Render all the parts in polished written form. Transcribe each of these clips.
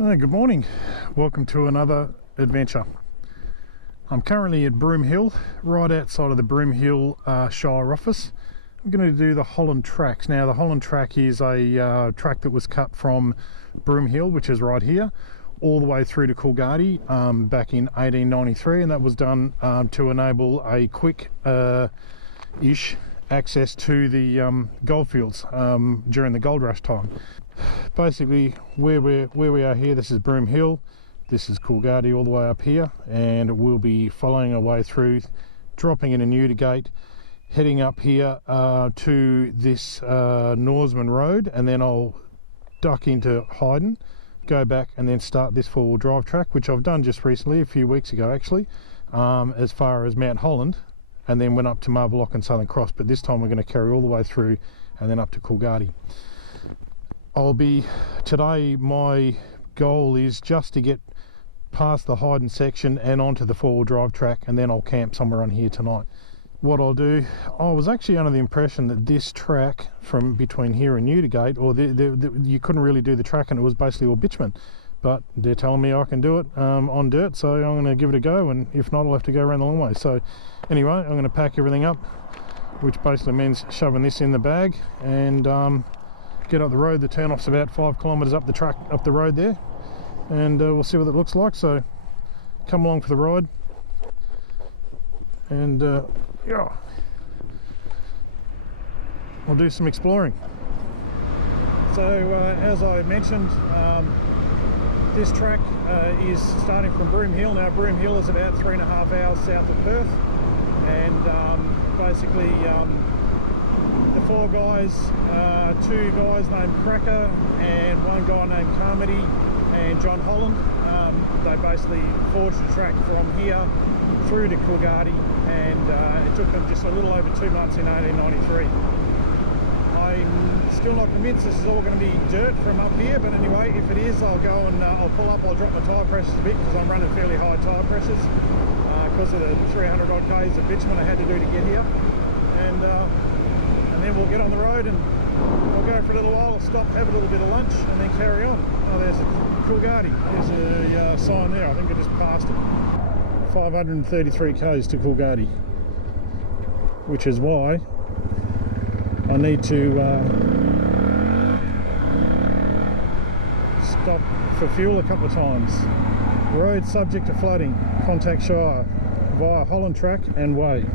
Good morning, welcome to another adventure. I'm currently at Broomehill, right outside of the Broomehill Shire office. I'm going to do the Holland Track. Now the Holland Track is a track that was cut from Broomehill, which is right here, all the way through to Coolgardie back in 1893, and that was done to enable a quick-ish access to the goldfields during the gold rush time. Basically, where we are here, this is Broomehill, this is Coolgardie all the way up here, and we'll be following our way through, dropping in a Newdegate, heading up here to this Norseman Road, and then I'll duck into Hyden, go back and then start this four-wheel drive track, which I've done just recently, a few weeks ago actually, as far as Mount Holland, and then went up to Marvellock and Southern Cross, but this time we're going to carry all the way through and then up to Coolgardie. Today my goal is just to get past the Hyden section and onto the four-wheel drive track, and then I'll camp somewhere on here tonight. What I'll do, I was actually under the impression that this track from between here and Newdegate, or you couldn't really do the track and it was basically all bitumen, but they're telling me I can do it on dirt, so I'm going to give it a go, and if not I'll have to go around the long way. So anyway, I'm going to pack everything up, which basically means shoving this in the bag and get up the road. The turn-off's about 5 kilometres up the road there, and we'll see what it looks like. So come along for the ride, and yeah, we'll do some exploring. So as I mentioned, this track is starting from Broomehill. Now Broomehill is about 3.5 hours south of Perth, and basically the four guys, two guys named Cracker and one guy named Carmody and John Holland, they basically forged the track from here through to Coolgardie, and it took them just a little over 2 months in 1893. I'm still not convinced this is all going to be dirt from up here, but anyway, if it is, I'll go and I'll pull up, I'll drop my tyre pressures a bit, because I'm running fairly high tyre pressures because of the 300 odd k's of bitumen I had to do to get here, and then we'll get on the road and I'll go for a little while, I'll stop, have a little bit of lunch, and then carry on. Oh, there's a Coolgardie, there's a sign there, I think I just passed it. 533 k's to Coolgardie, which is why I need to stop for fuel a couple of times. Road subject to flooding, contact Shire via Holland Track and Way.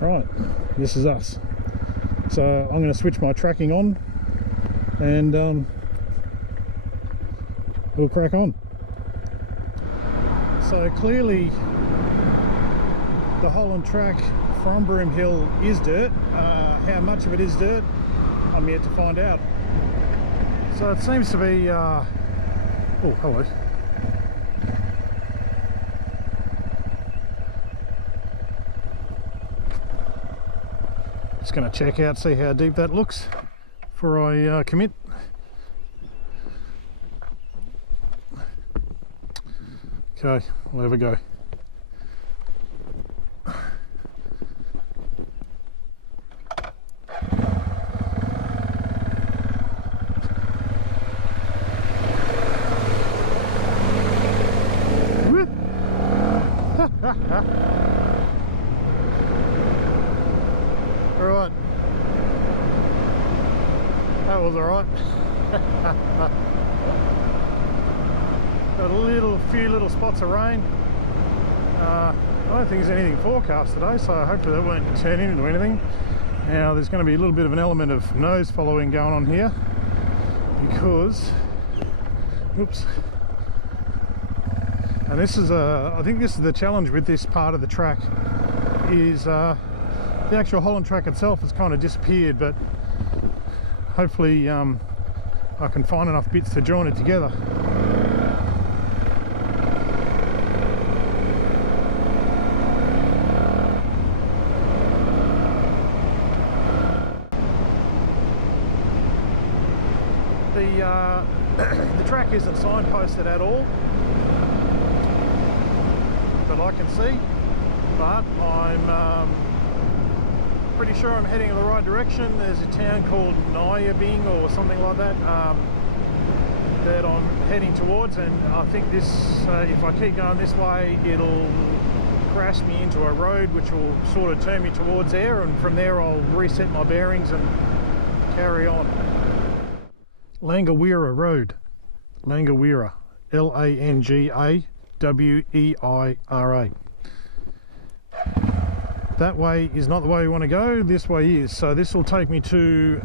Right, this is us. So I'm going to switch my tracking on, and we'll crack on. So clearly the Holland Track from Broomehill is dirt. How much of it is dirt, I'm yet to find out. So it seems to be oh, hello. Just going to check out, see how deep that looks before I commit. Okay, we'll have a go. Alright, that was alright. Got a few little spots of rain. I don't think there's anything forecast today, so hopefully that won't turn into anything. Now there's going to be a little bit of an element of nose following going on here, because, oops, and this is I think this is the challenge with this part of the track, is the actual Holland Track itself has kind of disappeared, but hopefully I can find enough bits to join it together. The track isn't signposted at all that I can see, but I'm pretty sure I'm heading in the right direction. There's a town called Nyabing or something like that that I'm I'm heading towards, and I think this, if I keep going this way, it'll crash me into a road which will sort of turn me towards there, and from there I'll reset my bearings and carry on. Langawira Road, Langawira, Langawira. That way is not the way we want to go, this way is. So this will take me to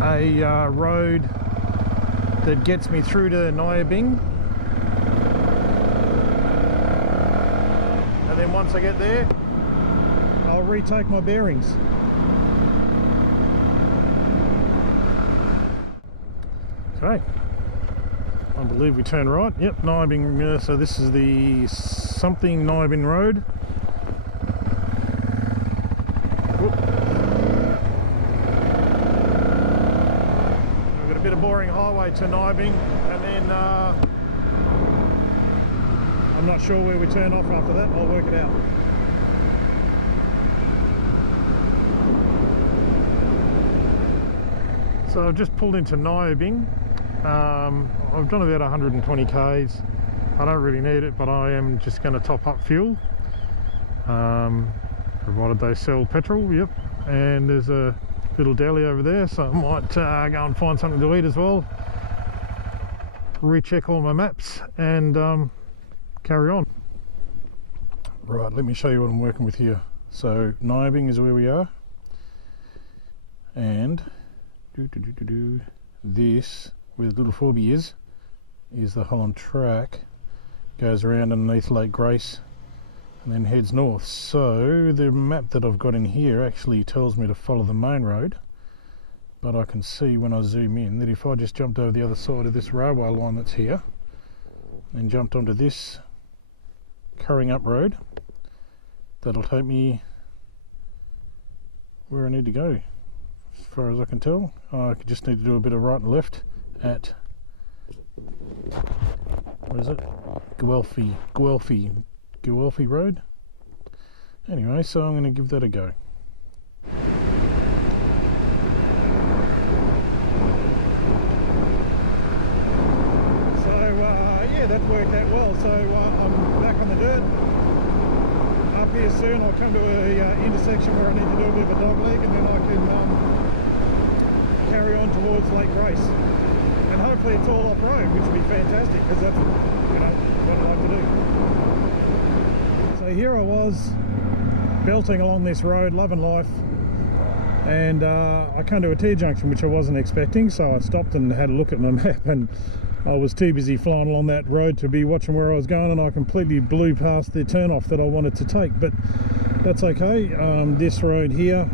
a road that gets me through to Nyabing, and then once I get there I'll retake my bearings. Okay, I believe we turn right. Yep, Nyabing, so this is the something Nyabing Road. Bit of boring highway to Nyabing, and then I'm not sure where we turn off after that. I'll work it out. So I've just pulled into Nyabing. I've done about 120 k's. I don't really need it, but I am just going to top up fuel, provided they sell petrol. Yep, and there's a little deli over there, so I might go and find something to eat as well, recheck all my maps, and carry on. Right, let me show you what I'm working with here. So Nyabing is where we are, and this, where the little Forby is the Holland Track, goes around underneath Lake Grace and then heads north. So the map that I've got in here actually tells me to follow the main road, but I can see when I zoom in that if I just jumped over the other side of this railway line that's here and jumped onto this Curring Up Road, that'll take me where I need to go. As far as I can tell, I just need to do a bit of right and left at, what is it, Guelphy Road. Anyway, so I'm going to give that a go. So yeah, that worked out well. So I'm back on the dirt. Up here soon I'll come to a intersection where I need to do a bit of a dog leg, and then I can carry on towards Lake Grace. And hopefully it's all off-road, which would be fantastic, because that's what I like to do. So here I was, belting along this road, loving life, and I come to a T-junction which I wasn't expecting, so I stopped and had a look at my map, and I was too busy flying along that road to be watching where I was going, and I completely blew past the turn-off that I wanted to take, but that's okay. This road here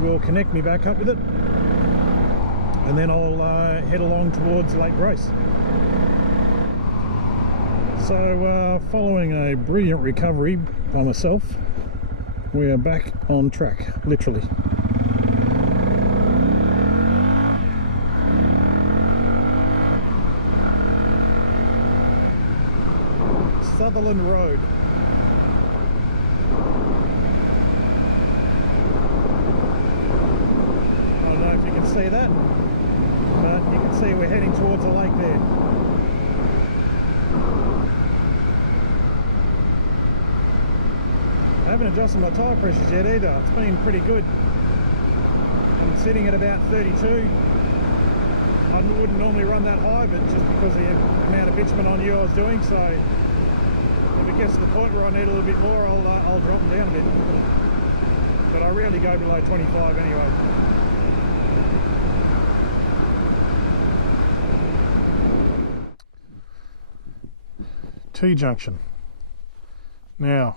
will connect me back up with it, and then I'll head along towards Lake Grace. So following a brilliant recovery by myself, we are back on track, literally. Sutherland Road. I don't know if you can see that, but you can see we're heading towards a lake there. I haven't adjusted my tyre pressures yet either. It's been pretty good. I'm sitting at about 32. I wouldn't normally run that high, but just because of the amount of bitumen I knew I was doing, so if it gets to the point where I need a little bit more, I'll drop them down a bit. But I rarely go below 25 anyway. T-junction. Now,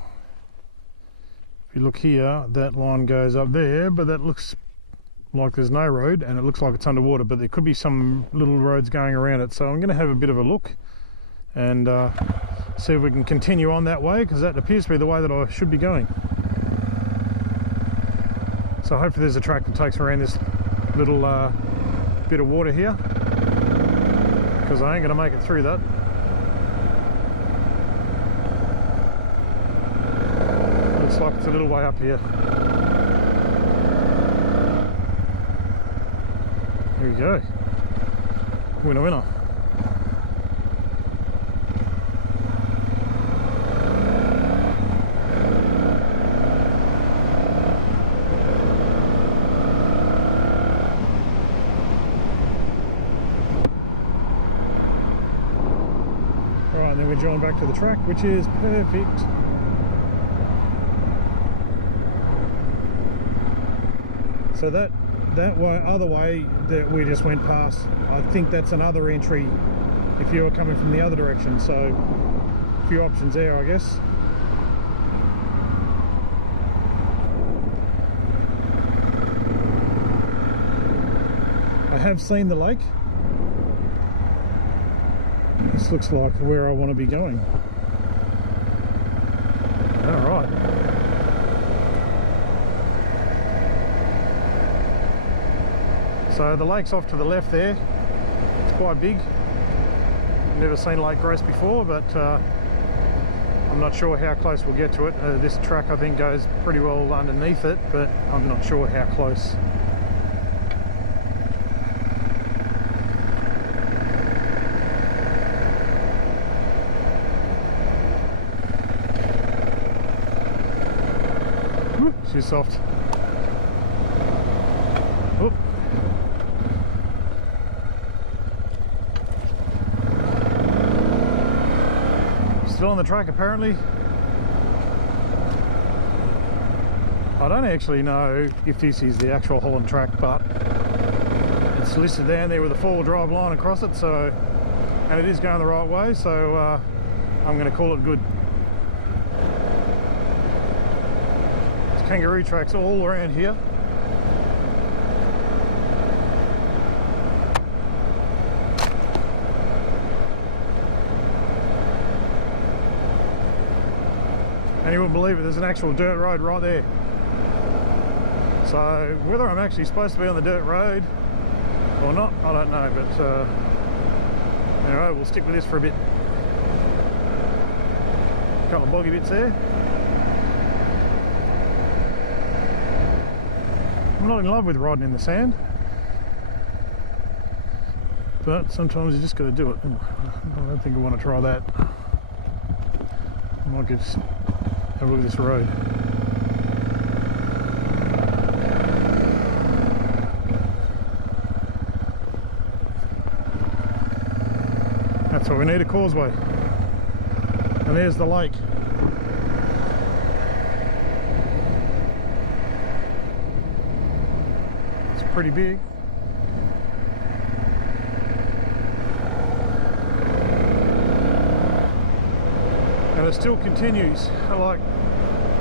if you look here, that line goes up there, but that looks like there's no road, and it looks like it's underwater, but there could be some little roads going around it. So I'm going to have a bit of a look and see if we can continue on that way, because that appears to be the way that I should be going. So hopefully there's a track that takes me around this little bit of water here, because I ain't going to make it through that. Looks like it's a little way up here. Here we go. winner, winner. Right, and then we join back to the track, which is perfect. So that way, other way that we just went past, I think that's another entry if you were coming from the other direction. So a few options there, I guess. I have seen the lake. This looks like where I want to be going. All right. So the lake's off to the left there. It's quite big. Never seen Lake Grace before, but I'm not sure how close we'll get to it. This track I think goes pretty well underneath it, but I'm not sure how close. Woo, she's soft. Oop. Still on the track apparently. I don't actually know if this is the actual Holland Track, but it's listed down there with a four-wheel drive line across it, so, and it is going the right way, so I'm going to call it good. There's kangaroo tracks all around here. And you wouldn't believe it, there's an actual dirt road right there. So whether I'm actually supposed to be on the dirt road or not, I don't know, but anyway, we'll stick with this for a bit. A couple of boggy bits there. I'm not in love with riding in the sand, but sometimes you just got to do it. I don't think I want to try that. I might just have a look at this road. That's what we need, a causeway. And there's the lake. It's pretty big. And it still continues. Like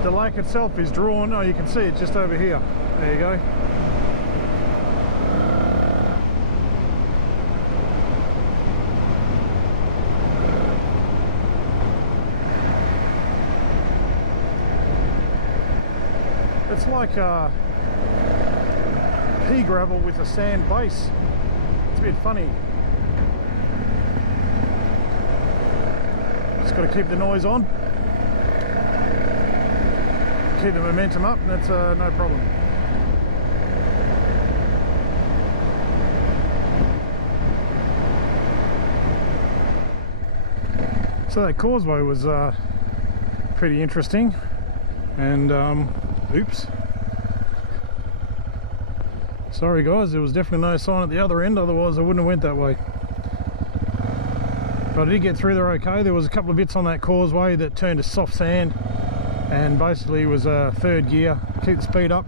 the lake itself is drawn. Oh, you can see it just over here. There you go. It's like pea gravel with a sand base. It's a bit funny. Just got to keep the noise on, keep the momentum up, and that's no problem. So that causeway was pretty interesting, and oops, sorry guys, there was definitely no sign at the other end, otherwise I wouldn't have went that way. But I did get through there okay. There was a couple of bits on that causeway that turned to soft sand, and basically was a third gear, keep the speed up,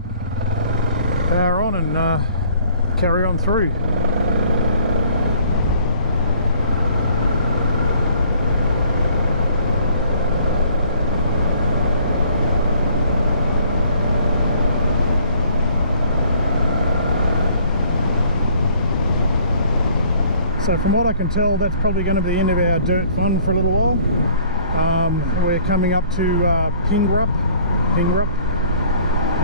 power on, and carry on through. So from what I can tell, that's probably going to be the end of our dirt fun for a little while. We're coming up to Pingrup,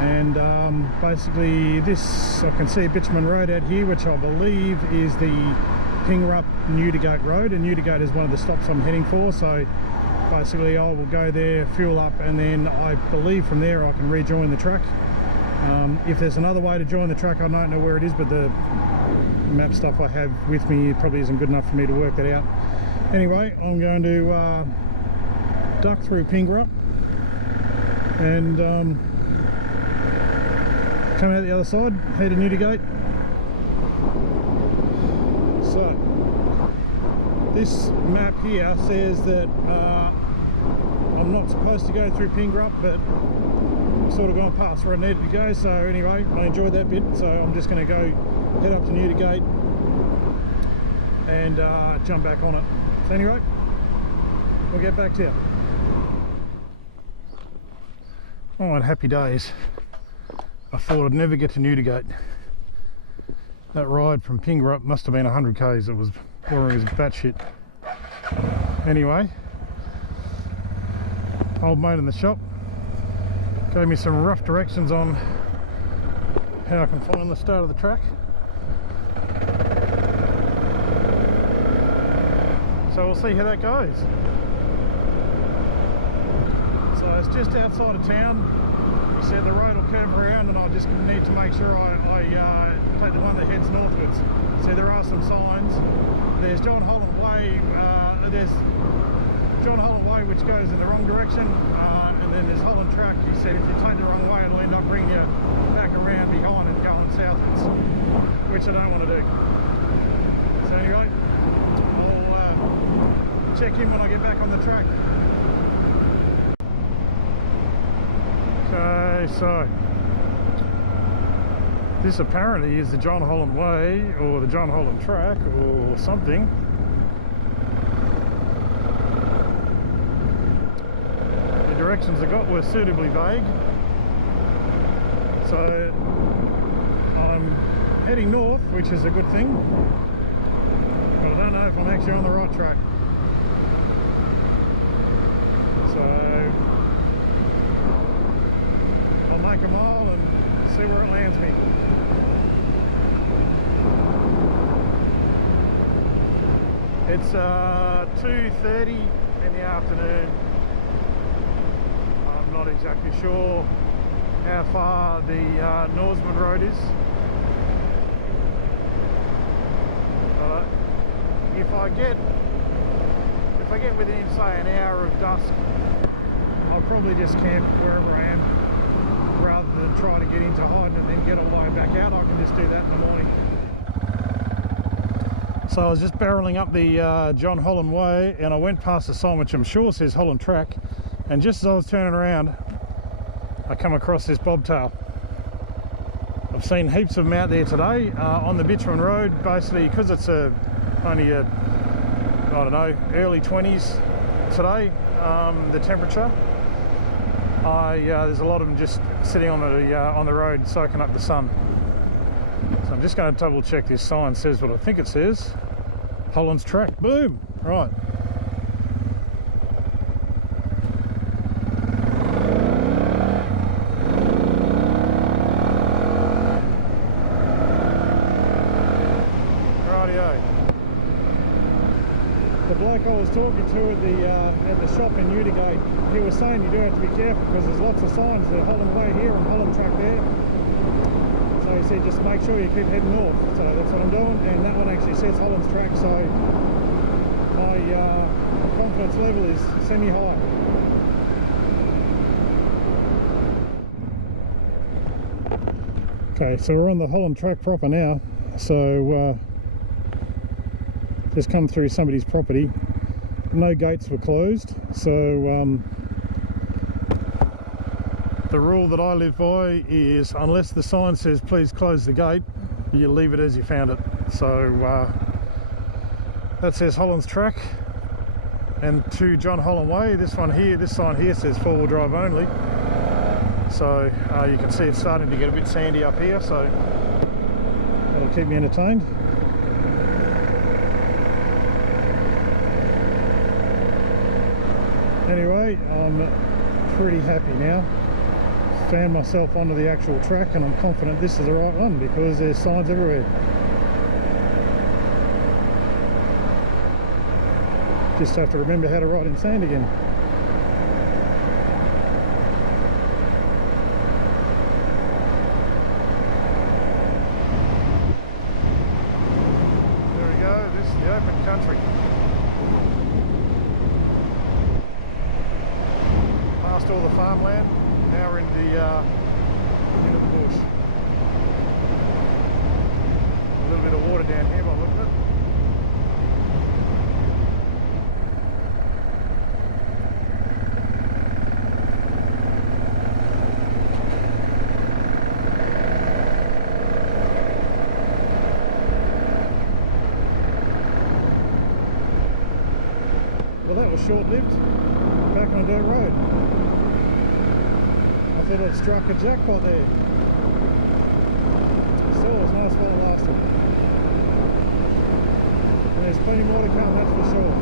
and basically this, I can see Bitumen Road out here, which I believe is the Pingrup Newdegate Road, and Newdegate is one of the stops I'm heading for. So basically I will go there, fuel up, and then I believe from there I can rejoin the track. If there's another way to join the track, I don't know where it is, but the map stuff I have with me, it probably isn't good enough for me to work that out. Anyway, I'm going to duck through Pingrup and come out the other side, head to Newdegate. So this map here says that I'm not supposed to go through Pingrup, but sort of gone past where I needed to go. So anyway, I enjoyed that bit, so I'm just going to go head up to Newdegate and jump back on it. So anyway, we'll get back to you. Oh, and happy days. I thought I'd never get to Newdegate. That ride from Pingrup must have been 100 k's. It was boring as batshit. Anyway, old mate in the shop gave me some rough directions on how I can find the start of the track. So we'll see how that goes. So it's just outside of town. He said the road will curve around and I just need to make sure I take the one that heads northwards. So there are some signs. There's John Holland Way, which goes in the wrong direction, and then there's Holland Track. He said if you take the wrong way it'll end up bringing you back around behind and going southwards, which I don't want to do. So anyway, I'll check in when I get back on the track. Okay, so this apparently is the John Holland Way or the John Holland Track or something. The directions I got were suitably vague, so I'm heading north, which is a good thing, but I don't know if I'm actually on the right track. So I'll make a mile and see where it lands me. It's 2:30 in the afternoon. I'm not exactly sure how far the Norseman Road is. If I get within, say, an hour of dusk, I'll probably just camp wherever I am, rather than try to get into Hyden and then get all the way back out. I can just do that in the morning. So I was just barreling up the John Holland Way and I went past a sign which I'm sure says Holland Track, and just as I was turning around I come across this bobtail. I've seen heaps of them out there today on the Bitumen Road, basically because it's only I don't know, early 20s today, the temperature. There's a lot of them just sitting on the road soaking up the sun. So I'm just going to double check this sign says what I think it says. Holland's Track. Boom! Right. Rightio. The bloke I was talking to at the shop in Newdegate, he was saying you do have to be careful because there's lots of signs, the Holland Way here and Holland Track there. So he said just make sure you keep heading north. So that's what I'm doing, and that one actually says Holland's Track, so my confidence level is semi-high. Okay, so we're on the Holland Track proper now. So just come through somebody's property. No gates were closed, so the rule that I live by is unless the sign says please close the gate, you leave it as you found it. So that says Holland's Track, and to John Holland Way, this sign here says four-wheel drive only. So you can see it's starting to get a bit sandy up here, so that'll keep me entertained. Anyway, I'm pretty happy now. Found myself onto the actual track and I'm confident this is the right one because there's signs everywhere. Just have to remember how to ride in sand again. open country. Past all the farmland, now we're into the bush. A little bit of water down here by the look of it. Well, that was short-lived. Back on a dirt road. I thought I'd struck a jackpot there. Still, it was nice while it lasted. And there's plenty more to come, that's for sure.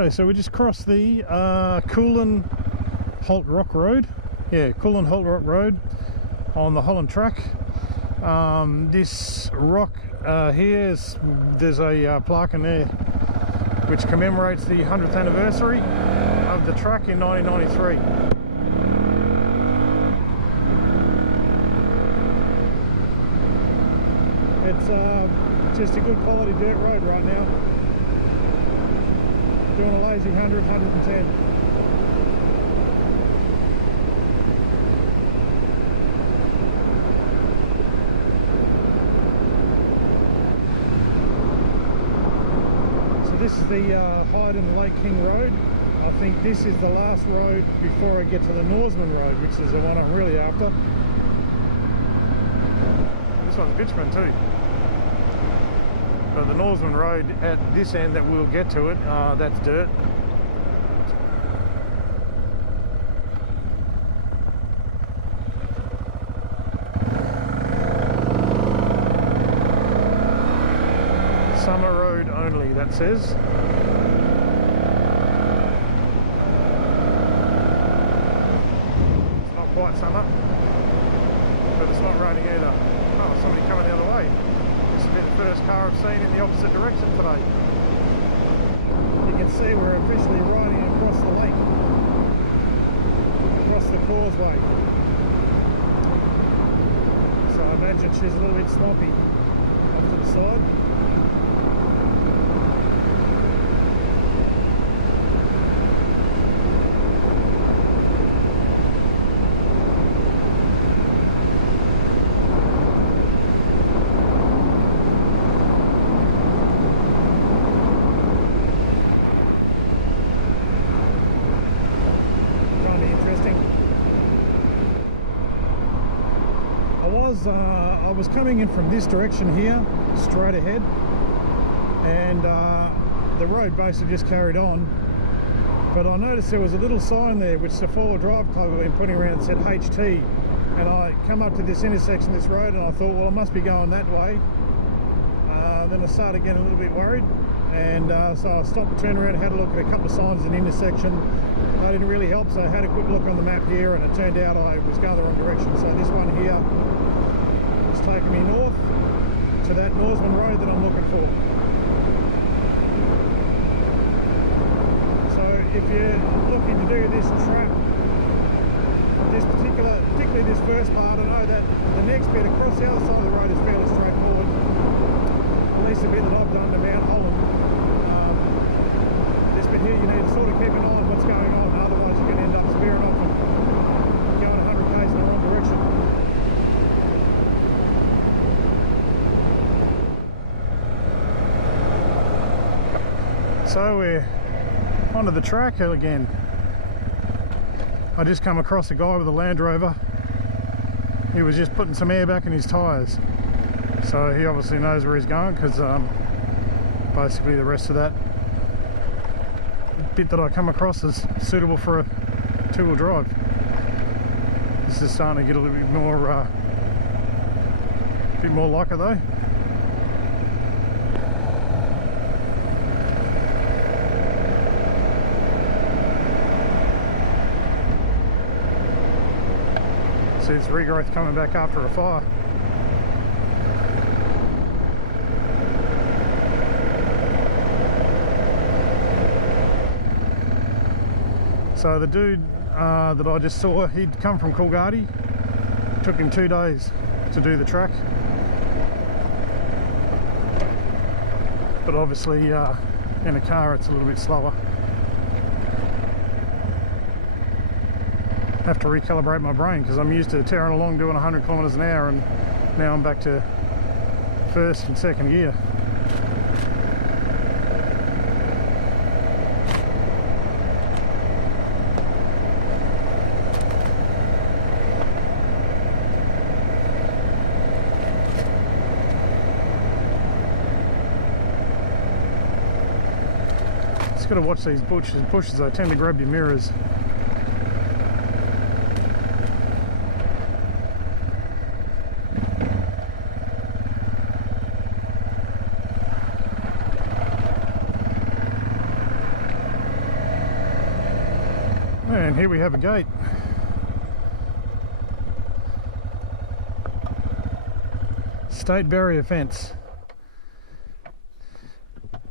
Okay, so we just crossed the Coolgardie Holt Rock Road. Yeah, Coolgardie Holt Rock Road on the Holland Track. This rock here there's a plaque in there which commemorates the 100th anniversary of the track in 1993. It's just a good quality dirt road right now. Doing a lazy 100, 110. This is the Hyden Lake King Road. I think this is the last road before I get to the Norseman Road, which is the one I'm really after. This one's bitumen too. But the Norseman Road at this end that we'll get to it, that's dirt. Summer road only, that says. It's not quite summer, but it's not raining either. Oh, somebody coming the other way. This will be the first car I've seen in the opposite direction today. You can see we're officially riding across the lake, across the Causeway. So I imagine she's a little bit swampy off to the side. I was coming in from this direction here, straight ahead, and the road basically just carried on, but I noticed there was a little sign there which the four-wheel drive club had been putting around that said HT, and I come up to this intersection of this road and I thought, well, I must be going that way. Then I started getting a little bit worried, and so I stopped, turned around, had a look at a couple of signs in the intersection. They didn't really help, so I had a quick look on the map here, and it turned out I was going the wrong direction. So this one here is taking me north to that Norseman Road that I'm looking for. So if you're looking to do this track, particularly this first part, I know that the next bit across the other side of the road is fairly straightforward. At least the bit that I've done to Mount Holland. This bit here you need to sort of keep an eye on what's going on, otherwise you're going to end up spearing off and going 100 k's in the wrong direction. So we're onto the track again. I just come across a guy with a Land Rover. He was just putting some air back in his tyres. So he obviously knows where he's going, because basically the rest of that bit that I come across is suitable for a two-wheel drive. This is starting to get a little bit more like it though. See, it's regrowth coming back after a fire. So the dude that I just saw. He'd come from Coolgardie. Took him 2 days to do the track. But obviously in a car it's a little bit slower. Have to recalibrate my brain because I'm used to tearing along doing 100 kilometers an hour, and now I'm back to first and second gear. Just got to watch these bushes, they tend to grab your mirrors. And here we have a gate. State barrier fence.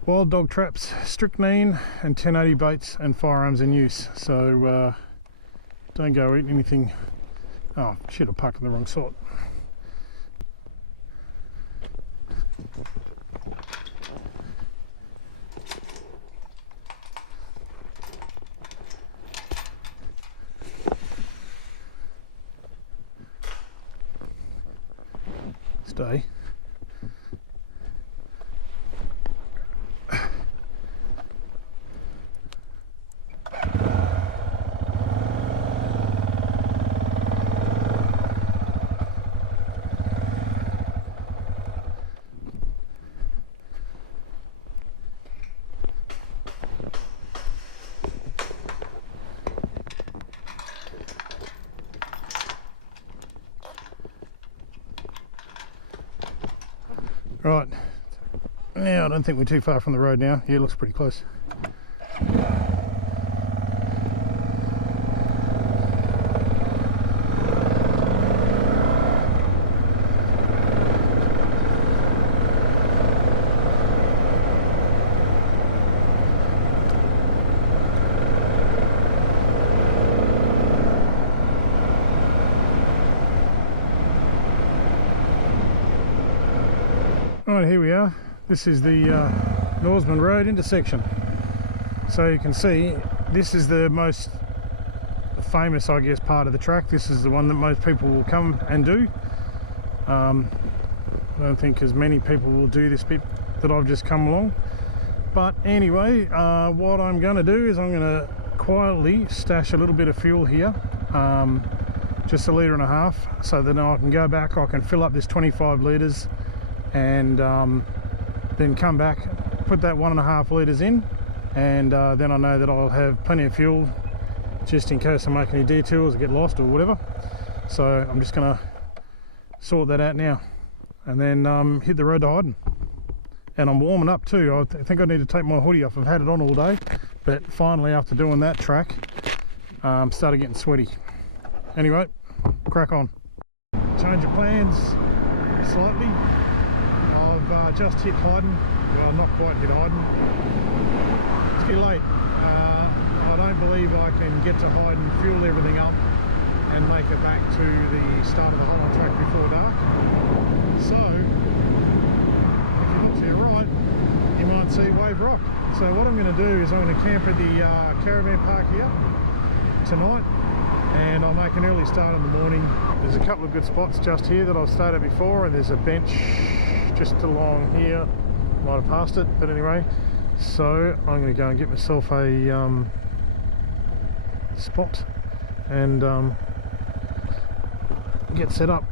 Wild dog traps, strychnine and 1080 baits and firearms in use. So don't go eat anything. Oh shit, I parked on the wrong side. Stay. Right, now I don't think we're too far from the road now. Yeah, it looks pretty close. Right, here we are. This is the Norseman Road intersection. So you can see this is the most famous, I guess, part of the track. This is the one that most people will come and do. I don't think as many people will do this bit that I've just come along. But anyway, what I'm going to do is I'm going to quietly stash a little bit of fuel here, just 1.5 litres, so that I can go back, I can fill up this 25 litres and then come back, put that 1.5 litres in, and then I know that I'll have plenty of fuel just in case I make any detours or get lost or whatever. So I'm just going to sort that out now and then hit the road to Hyden. And I'm warming up too. I think I need to take my hoodie off. I've had it on all day, but finally after doing that track started getting sweaty. Anyway, crack on. Change of plans slightly. I've just hit Hyden. Well, not quite hit Hyden. It's too late. I don't believe I can get to Hyden, fuel everything up and make it back to the start of the Holland Track before dark. So if you look to your right, you might see Wave Rock. So what I'm going to do is I'm going to camp at the caravan park here tonight, and I'll make an early start in the morning. There's a couple of good spots just here that I've stayed at before, and there's a bench just along here. Might have passed it, but anyway. So I'm going to go and get myself a spot and get set up.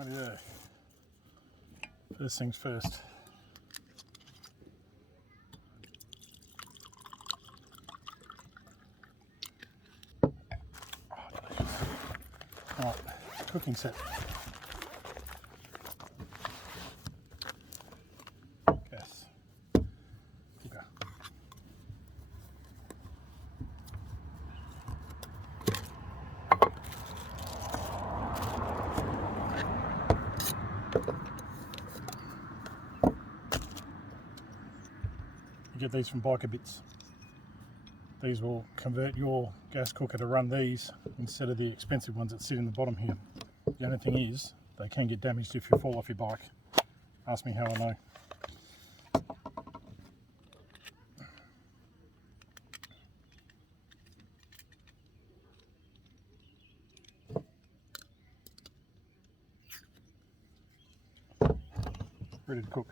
Rightio. First things first. Oh, delicious. Right, cooking set. Gas. Cooker. You get these from Biker Bits. These will convert your gas cooker to run these instead of the expensive ones that sit in the bottom here. The only thing is, they can get damaged if you fall off your bike. Ask me how I know. Ready to cook.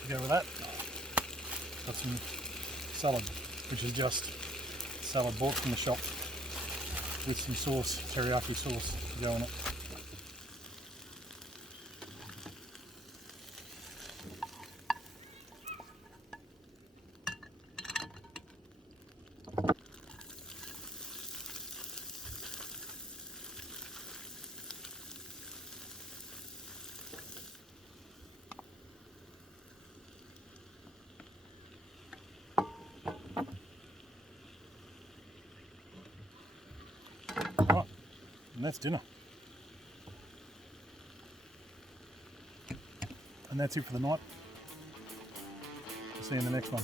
To go with that, got some salad, which is just salad bought from the shop with some sauce, teriyaki sauce to go in it. Right, and that's dinner. And that's it for the night. See you in the next one.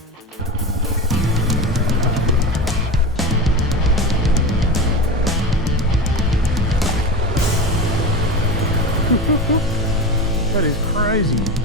That is crazy.